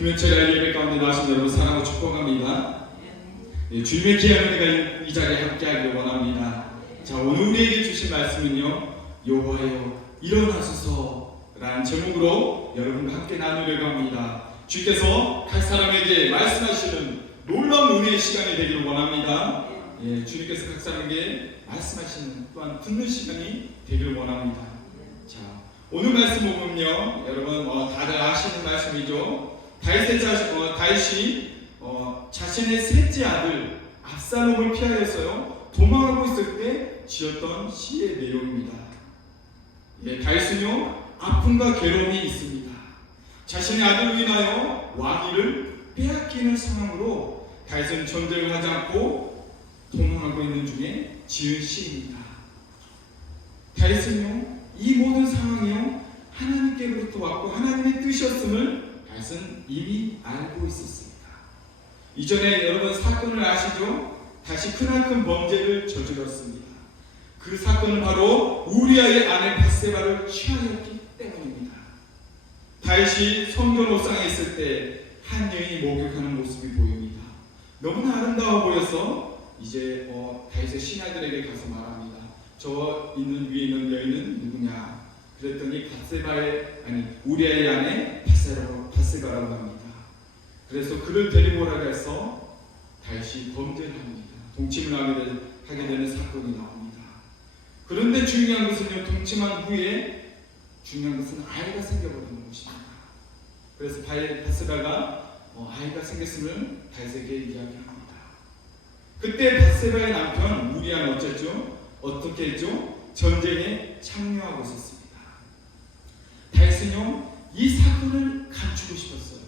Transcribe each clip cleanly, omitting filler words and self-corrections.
금요철 예배 가운데 나오신 여러분 사랑하고 축복합니다. 주님의 귀한 은혜가 이 자리에 함께하기를 원합니다. 자, 오늘 우리에게 주신 말씀은요, 여호와여 일어나소서 라는 제목으로 여러분과 함께 나누려고 합니다. 주께서 각 사람에게 말씀하시는 놀라운 은혜의 시간이 되기를 원합니다. 주님께서 각 사람에게 말씀하시는 또한 듣는 시간이 되기를 원합니다. 자, 오늘 말씀 보면요, 여러분 다들 아시는 말씀이죠. 다윗이 자신의 셋째 아들 압살롬을 피하여서요 도망하고 있을 때 지었던 시의 내용입니다. 다윗은요 아픔과 괴로움이 있습니다. 자신의 아들을 인하여 왕위를 빼앗기는 상황으로 다윗은 전쟁을 하지 않고 도망하고 있는 중에 지은 시입니다. 다윗은요 이 모든 상황이요 하나님께로부터 왔고 하나님의 뜻이었음을 다윗은 이미 알고 있었습니다. 이전에 여러분 사건을 아시죠? 다시 크나큰 범죄를 저질렀습니다. 그 사건은 바로 우리아의 아내 밧세바를 취하였기 때문입니다. 다윗이 성전 옥상에 있을 때 한 여인이 목욕하는 모습이 보입니다. 너무나 아름다워 보여서 이제 다윗의 신하들에게 가서 말합니다. 저 있는 위에 있는 여인은 누구냐? 그랬더니 우리아의 아내 밧세바라고 합니다. 그래서 그를 데리고 오라고 해서 다윗이 범죄를 합니다. 동침을 하게 되는 사건이 나옵니다. 그런데 중요한 것은요, 동침한 후에 중요한 것은 아이가 생겨버리는 것입니다. 그래서 밧세바가 아이가 생겼음을 다윗에게 이야기합니다. 그때 밧세바의 남편 우리아는 어떻게 했죠? 전쟁에 참여하고 있었습니다. 다윗은요 이 사건을 감추고 싶었어요.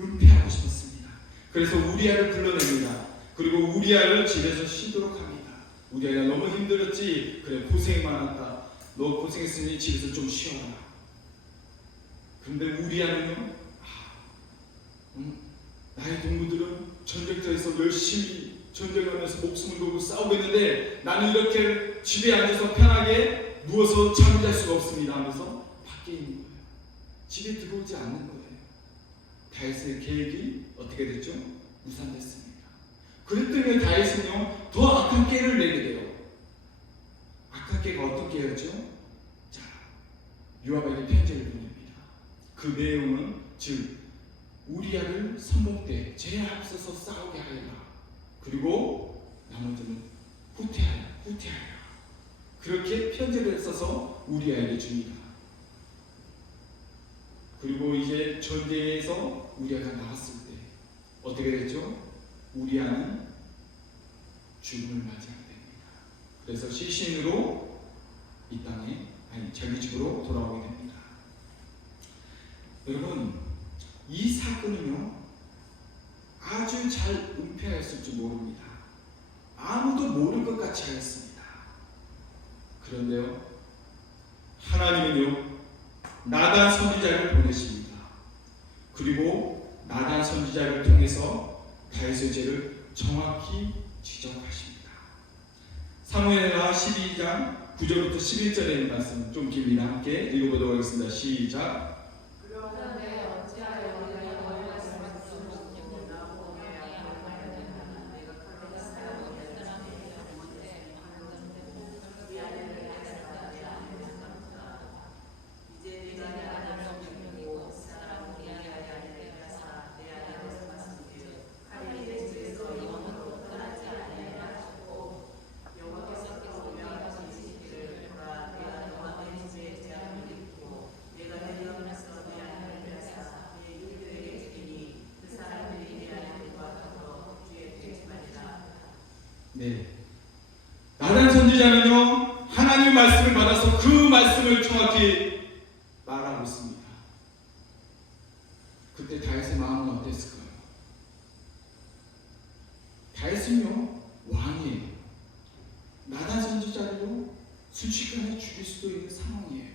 은폐하고 싶었습니다. 그래서 우리아를 불러냅니다. 그리고 우리아를 집에서 쉬도록 합니다. 우리아가 너무 힘들었지, 그래 고생 많았다, 너 고생했으니 집에서 좀 쉬어라. 그런데 우리아는요 나의 동무들은 전쟁터에서 열심히 전쟁하면서 목숨을 걸고 싸우고 있는데 나는 이렇게 집에 앉아서 편하게 누워서 잠을 잘 수가 없습니다 하면서 밖에 있는 거예요. 집에 들어오지 않는 거예요. 다윗의 계획이 어떻게 됐죠? 무산됐습니다. 그랬더니 다윗은요 더 악한 깨를 내게 돼요. 악한 깨가 어떤 깨였죠? 자, 요압에게 편지를 보냅니다. 그 내용은 즉 우리아를 선봉대 제 앞서서 싸우게 하여라. 그리고 나머지는 후퇴하라. 그렇게 편지를 써서 우리아에게 줍니다. 그리고 이제 전쟁에서 우리아가 나왔을 때 어떻게 됐죠? 우리아는 죽음을 맞이하게 됩니다. 그래서 시신으로 이 땅에 자기 집으로 돌아오게 됩니다. 여러분, 이 사건은요 아주 잘 은폐하였을 줄 모릅니다. 아무도 모를 것 같이 하였습니다. 그런데요 하나님은요 나단 선지자를 보내십니다. 그리고 나단 선지자를 통해서 다윗의 죄를 정확히 지적하십니다. 사무엘하 12장 9절부터 11절에 있는 말씀 좀 깁니다. 함께 읽어보도록 하겠습니다. 시작. 나단 선지자는요 하나님의 말씀을 받아서 그 말씀을 정확히 말하고 있습니다. 그때 다윗의 마음은 어땠을까요? 다윗은요 왕이에요. 나단 선지자를요 순식간에 죽일 수도 있는 상황이에요.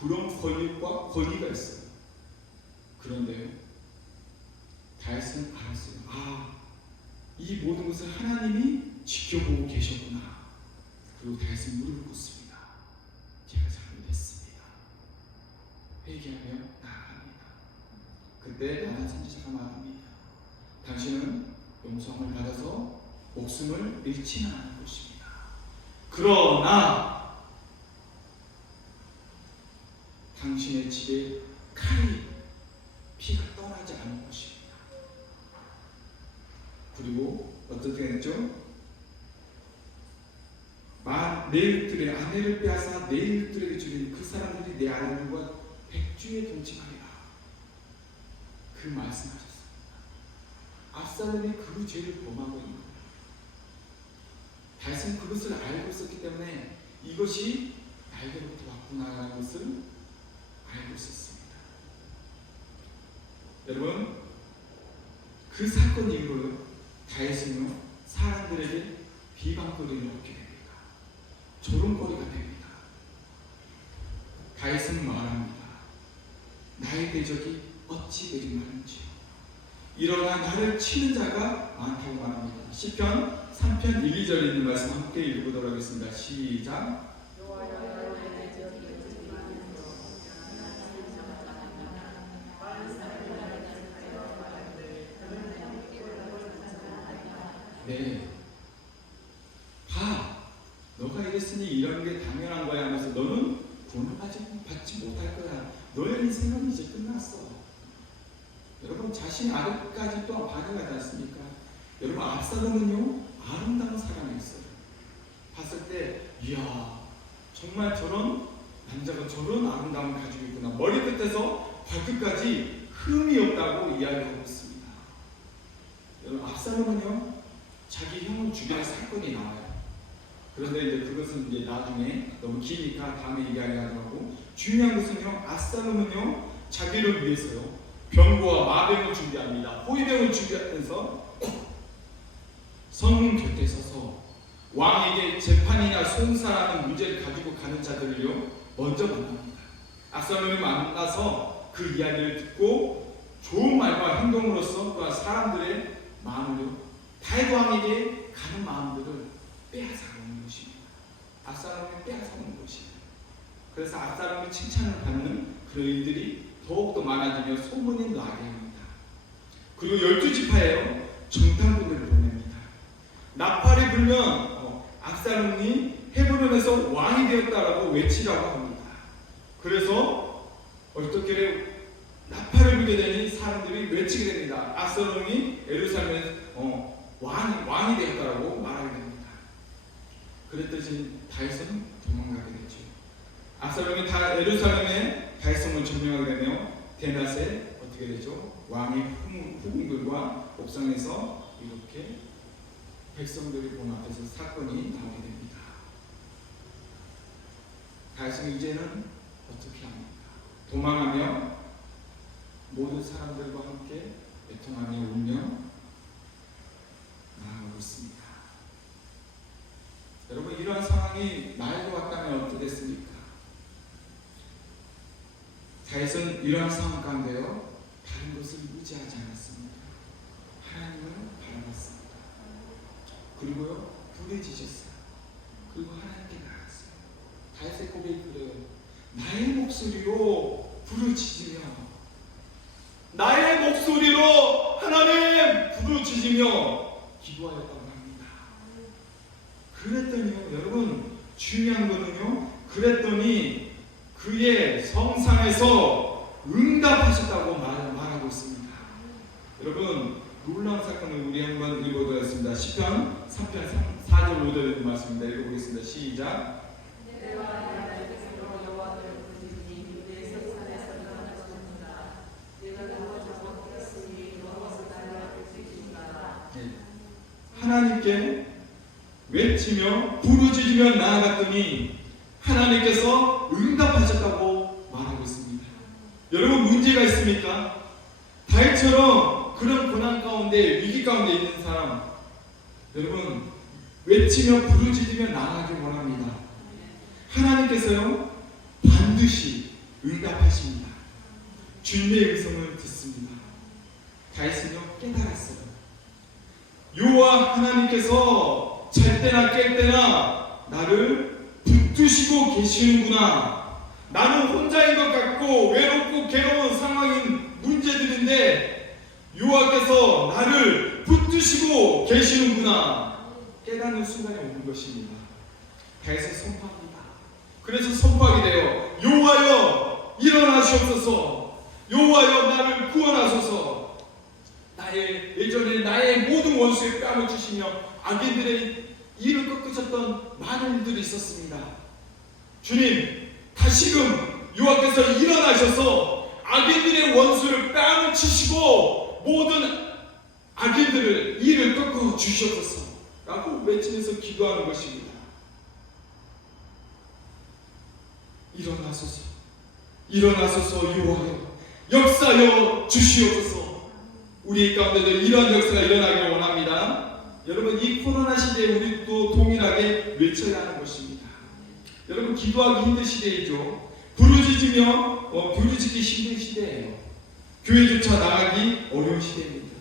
그런 권위가 있어요. 그런데요 다윗은 알았어요. 이 모든 것을 하나님이 지켜보고 계셨구나. 그리고 다윗은 무릎을 꿇습니다. 제가 잘못했습니다. 회개하며 나아갑니다. 그때 나단 선지자가 말합니다. 당신은 용서함을 받아서 목숨을 잃지는 않을 것입니다. 그러나 당신의 집에 칼이 피가 떠나지 않을 것입니다. 그리고 어떻게 했죠? 내 이웃들의 아내를 빼앗아 내 이웃들에게 주는 그 사람들이 내 아들과 백주에 동침하리라. 그 말씀하셨습니다. 압살롬이 그 죄를 범하고 있는 거예요. 다윗은 그것을 알고 있었기 때문에 이것이 나에게로부터 왔구나라는 것을 알고 있었습니다. 여러분, 그 사건 이후로 다윗은요 사람들에게 비방거리를 얻게 됩니다. 조롱거리가 됩니다. 다윗은 말합니다. 나의 대적이 어찌 되지 말는지요. 일어나 나를 치는 자가 많다고 말합니다. 시편 3편 1, 2절에 있는 말씀 함께 읽어보도록 하겠습니다. 시작. 네. 너가 이랬으니 이런 게 당연한 거야 하면서 너는 구원을 받지 못할 거야. 너의 인생은 이제 끝났어. 여러분, 자신 아래까지 또 반응하지 않습니까? 여러분, 압살롬은요 아름다운 사람이었어요. 봤을 때 이야, 정말 저런 남자가 저런 아름다움을 가지고 있구나. 머리 끝에서 발끝까지 흠이 없다고 이야기하고 있습니다. 여러분, 압살롬은요 자기 형을 죽일 사건이 나와요. 그런데 이제 그것은 이제 나중에 너무 기니까 다음에 이야기하더라고. 중요한 것은요, 압살롬은요 자기를 위해서요 병거와 마병을 준비합니다. 호위병을 준비하면서 성문 곁에 서서 왕에게 재판이나 송사라는 문제를 가지고 가는 자들을요 먼저 만납니다. 압살롬이 만나서 그 이야기를 듣고 좋은 말과 행동으로서 또한 사람들의 마음으로 다윗 왕에게 가는 마음들을 빼앗아오는 것입니다. 압살롬이 빼앗아오는 것입니다. 그래서 압살롬이 칭찬을 받는 그런 일들이 더욱더 많아지며 소문이 나게 합니다. 그리고 12지파에요 정탐꾼들을 보냅니다. 나팔이 불면 압살롬이 헤브론에서 왕이 되었다라고 외치라고 합니다. 그래서 어떻게 나팔을 불게 되니 사람들이 외치게 됩니다. 압살롬이 예루살렘에 왕이 되었다라고 말하게 됩니다. 그랬더니 다윗은 도망가게 되죠. 압살롬이 다 예루살렘에 다윗성을 점령하게 되며 대낮에 어떻게 되죠? 왕의 후궁들과 옥상에서 이렇게 백성들이 본 앞에서 사건이 나오게 됩니다. 다윗은 이제는 어떻게 합니까? 도망하며 모든 사람들과 함께 애통하며 울며 나아가고 있습니다. 여러분, 이러한 상황이 나에게 왔다면 어떻겠습니까? 다윗은 이러한 상황 가운데요 다른 것을 의지하지 않았습니다. 하나님을 바라봤습니다. 그리고요 부르짖었어요. 그리고 하나님께 나갔어요. 다윗의 고백이 그래요. 나의 목소리로 부르짖으며, 나의 목소리로 하나님 부르짖으며 기도하였다고 합니다. 그랬더니요 여러분, 중요한 거는요, 그랬더니 그의 성상에서 응답하셨다고 말하고 있습니다. 여러분, 놀라운 사건을 우리 한번 읽어보겠습니다. 시편 3편 4절 5절에 있는 말씀입니다. 읽어보겠습니다. 시작. 하나님께 외치며 부르짖으며 나아갔더니 하나님께서 응답하셨다고 말하고 있습니다. 여러분, 문제가 있습니까? 다윗처럼 그런 고난 가운데 위기 가운데 있는 사람, 여러분 외치며 부르짖으며 나아가길 원합니다. 하나님께서요 반드시 응답하십니다. 주님의 음성을 듣습니다. 다윗은요 깨달았어요. 여호와 하나님께서 잘 때나 깰 때나 나를 붙드시고 계시는구나. 나는 혼자인 것 같고 외롭고 괴로운 상황인 문제들인데 부르짖는데 여호와께서 나를 붙드시고 계시는구나 깨닫는 순간이 오는 것입니다. 다윗은 선포합니다. 그래서 선포하게 돼요. 여호와여 일어나시옵소서. 여호와여 나를 구원하소서. 예전에 나의 모든 원수의 뺨을 주시며 악인들의 이를 꺾으셨던 많은 일들이 있었습니다. 주님 다시금 여호와께서 일어나셔서 악인들의 원수를 뺨을 치시고 모든 악인들을 이를 꺾어 주시옵소서 라고 외치면서 기도하는 것입니다. 일어나소서 일어나소서 여호와여 역사여 주시옵소서. 우리 가운데도 이러한 역사가 일어나길 원합니다. 여러분 이 코로나 시대에 우리도 동일하게 외쳐야 하는 것입니다. 여러분 기도하기 힘든 시대이죠. 부르짖으며 부르짖기 힘든 시대예요. 교회조차 나가기 어려운 시대입니다.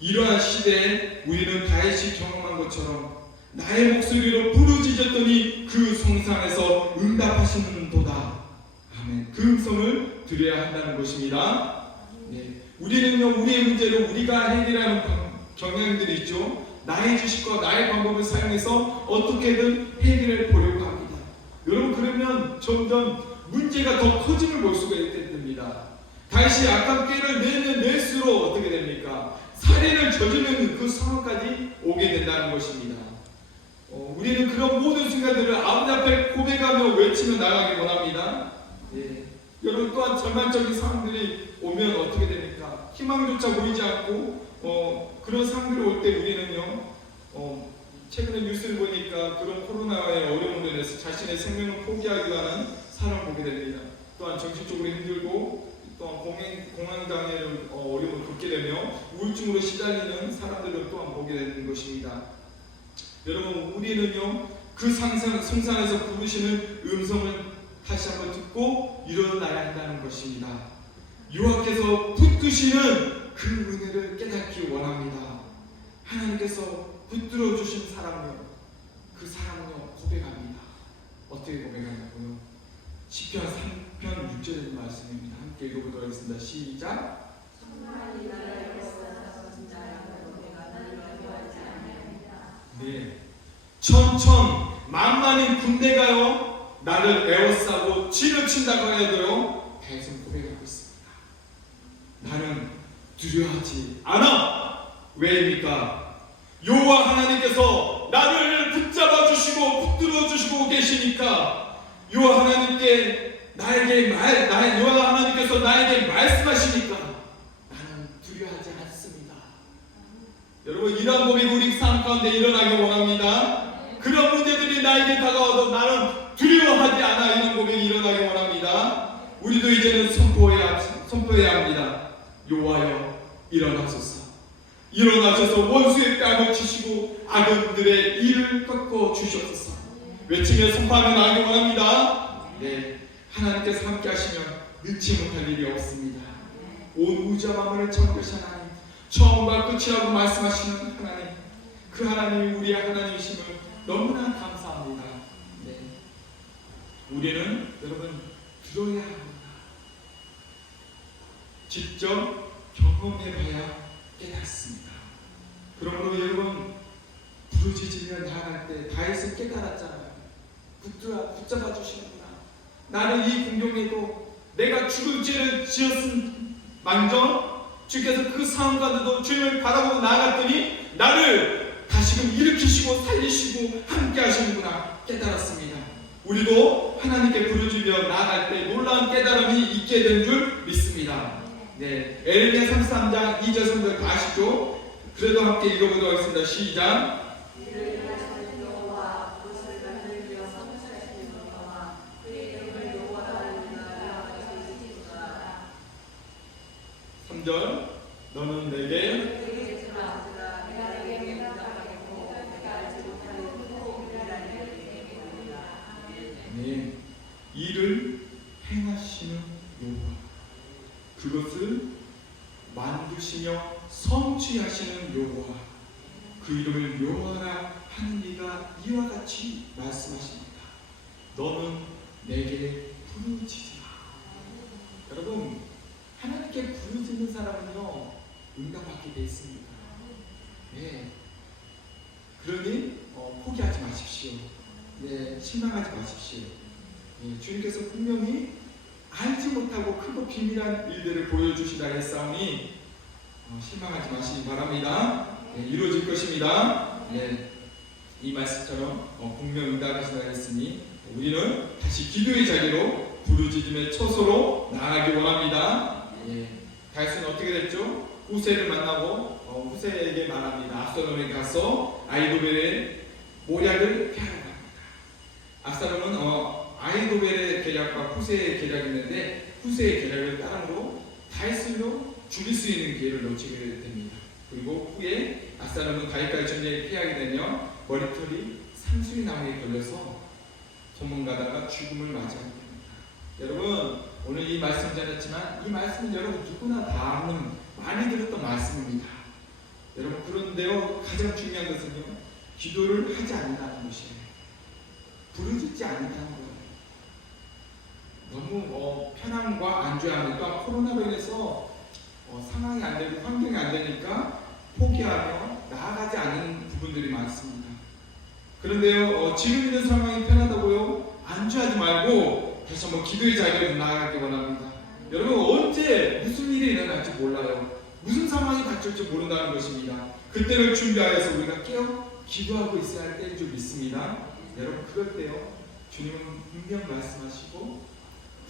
이러한 시대에 우리는 다윗이 경험한 것처럼 나의 목소리로 부르짖었더니 그 성산에서 응답하시는도다. 아멘. 그 음성을 들어야 한다는 것입니다. 네. 우리는요 우리의 문제를 우리가 해결하는 경향들이 있죠. 나의 지식과 나의 방법을 사용해서 어떻게든 해결해 보려고 합니다. 여러분 그러면 점점 문제가 더 커짐을 볼 수가 있게 됩니다. 다시 악한 꾀를 내면 낼수록 어떻게 됩니까? 살인을 저지르는 그 상황까지 오게 된다는 것입니다. 우리는 그런 모든 순간들을 아버지 앞에 고백하며 외치며 나가기 원합니다. 예. 여러분 또한 절망적인 상황들이 오면 어떻게 됩니까? 희망조차 보이지 않고 그런 상황들이 올 때 우리는요 최근에 뉴스를 보니까 그런 코로나의 어려움으로 인해서 자신의 생명을 포기하기도 하는 사람을 보게 됩니다. 또한 정신적으로 힘들고 또한 공황장애를 어려움을 겪게 되며 우울증으로 시달리는 사람들을 또한 보게 되는 것입니다. 여러분 우리는요 그 성산에서 부르시는 음성을 다시 한번 듣고 일어나야 한다는 것입니다. 여호와께서 붙드시는 그 은혜를 깨닫기 원합니다. 하나님께서 붙들어 주신 사람요 그 사람요 고백합니다. 어떻게 고백하냐고요? 시편 3편 6절의 말씀입니다. 함께 읽어보도록 하겠습니다. 시작. 네. 천천만만인 군대가요 나를 에워싸고 치를 친다고 해도요 다윗은 고백하고 있습니다. 나는 두려워하지 않아. 왜입니까? 여호와 하나님께서 나를 붙잡아 주시고 붙들어 주시고 계시니까 여호와 하나님께 여호와 하나님께서 나에게 말씀하시니까 나는 두려워하지 않습니다. 여러분 이러한 고백이 우리 삶 가운데 일어나기 원합니다. 그런 문제들이 나에게 다가와도 나는 두려워하지 않아. 이런 고백이 일어나기 원합니다. 우리도 이제는 선포해야 합니다. 여호와여 일어나소서. 일어나셔서 원수의 뺨을 치시고 악인들의 이를 꺾어 주시옵소서. 외치며 선포하며 나가기 원합니다. 네, 하나님께서 함께 하시면 능치 못할 일이 없습니다. 온 우주와 만물을 창조하신 하나님, 처음과 끝이라고 말씀하시는 하나님, 그 하나님이 우리의 하나님이심을 너무나 감사합니다. 네, 우리는 여러분 들어야 합니다. 직접 경험해봐야 깨닫습니다. 그러므로 여러분 부르짖으며 나아갈 때 다윗은 깨달았잖아요. 붙잡아 주시는구나. 나는 이 공경에도 내가 죽을 죄를 지었은 만정 주께서 그 상황 가운데도 주님을 바라보고 나아갔더니 나를 다시금 일으키시고 살리시고 함께 하시는구나 깨달았습니다. 우리도 하나님께 부르짖으며 나아갈 때 놀라운 깨달음이 있게 된 줄 믿습니다. 네, 에레미야 33장 2절 3절 다 아시죠? 그래도 함께 읽어보도록 하겠습니다. 시작. 3절 너는 내게 네, 일을 행하시는 여호와 그것을 만드시며 성취하시는 여호와 그 이름을 여호와라 하는 이가 이와 같이 말씀하십니다. 너는 내게 부르짖으라. 여러분 하나님께 부르짖는 사람은요 응답받게 되어 있습니다. 네. 그러니 포기하지 마십시오. 네, 실망하지 마십시오. 네, 주님께서 분명히 알지 못하고 크고 비밀한 일들을 보여주시라 했사오니 실망하지 마시기 바랍니다. 네, 이루어질 것입니다. 네, 이 말씀처럼 분명 응답하시라 했으니 우리는 다시 기도의 자리로 부르짖음의 처소로 나아가기 원합니다. 예, 다윗은 어떻게 됐죠? 후세를 만나고 후세에게 말합니다. 압살롬에 가서 아이도벨의 모략을 피하러 갑니다. 압살롬은 아이도벨의 계략과 후세의 계략이 있는데 후세의 계략을 따름으로 다윗을로 죽일 수 있는 기회를 놓치게 됩니다. 그리고 후에 압살롬은 다윗과의 전쟁을 피하게 되며 머리털이 상수리 나무에 걸려서 도망가다가 죽음을 맞이하게 됩니다. 여러분, 오늘 이 말씀 전했지만 이 말씀은 여러분 누구나 다 아는 많이 들었던 말씀입니다. 여러분, 그런데요 가장 중요한 것은요 기도를 하지 않는다는 것이에요. 부르짖지 않는다는 거예요. 너무 편안과 안주함과 코로나로 인해서 상황이 안 되고 환경이 안 되니까 포기하며 나아가지 않는 부분들이 많습니다. 그런데요 지금 있는 상황이 편하다고요 안주하지 말고 다시 한번 기도의 자리로 나아가기 원합니다. 여러분, 언제 무슨 일이 일어날지 몰라요. 무슨 상황이 닥칠지 모른다는 것입니다. 그때를 준비하여서 우리가 깨어 기도하고 있어야 할 때인 줄 믿습니다. 여러분, 그럴 때요 주님은 분명 말씀하시고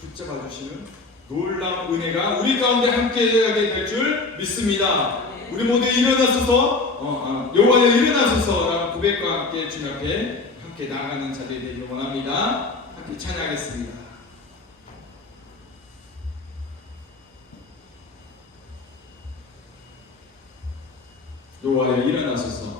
붙잡아 주시는 놀라운 은혜가 우리 가운데 함께하게 될 줄 믿습니다. 우리 모두 일어나소서, 여호와여 일어나소서라는 고백과 함께 주님 앞에 함께 나아가는 자리에 되기를 원합니다. 함께 찬양하겠습니다. 여호와여 일어나소서.